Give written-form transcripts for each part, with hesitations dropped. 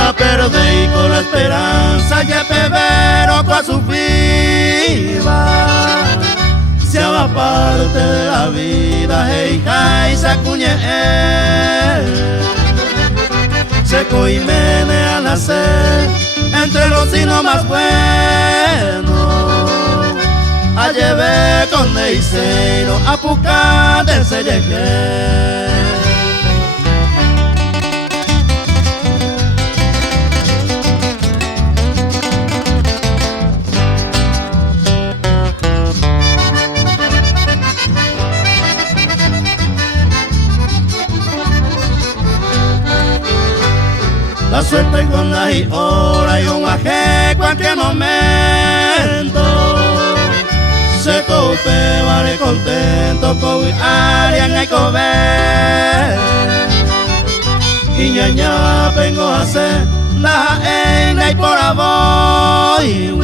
La perdí con la esperanza ya pero con su viva se va parte de la vida hey hay sacuñe se coimene a nacer entre los signos más buenos a llevar con Neisero a pucar del selleje. La suerte con la y hora y un aje cualquier momento se cope vale contento con alguien hay que ver y ñaña vengo a hacer la en y por voy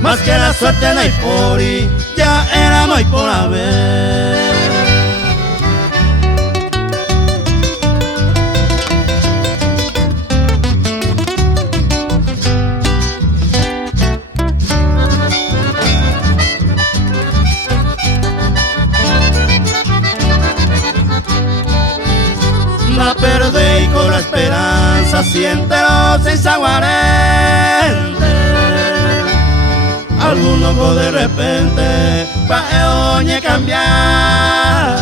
más que la suerte no hay por y ya era no hay por haber. La perdí con la esperanza, siéntelo sin saguarente. Algunos de repente pa' oñe cambiar.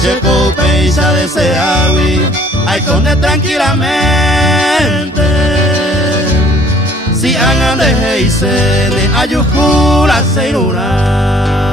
Se cope y se desea hay con tranquilamente. Si hagan de heise, ayucula se irá.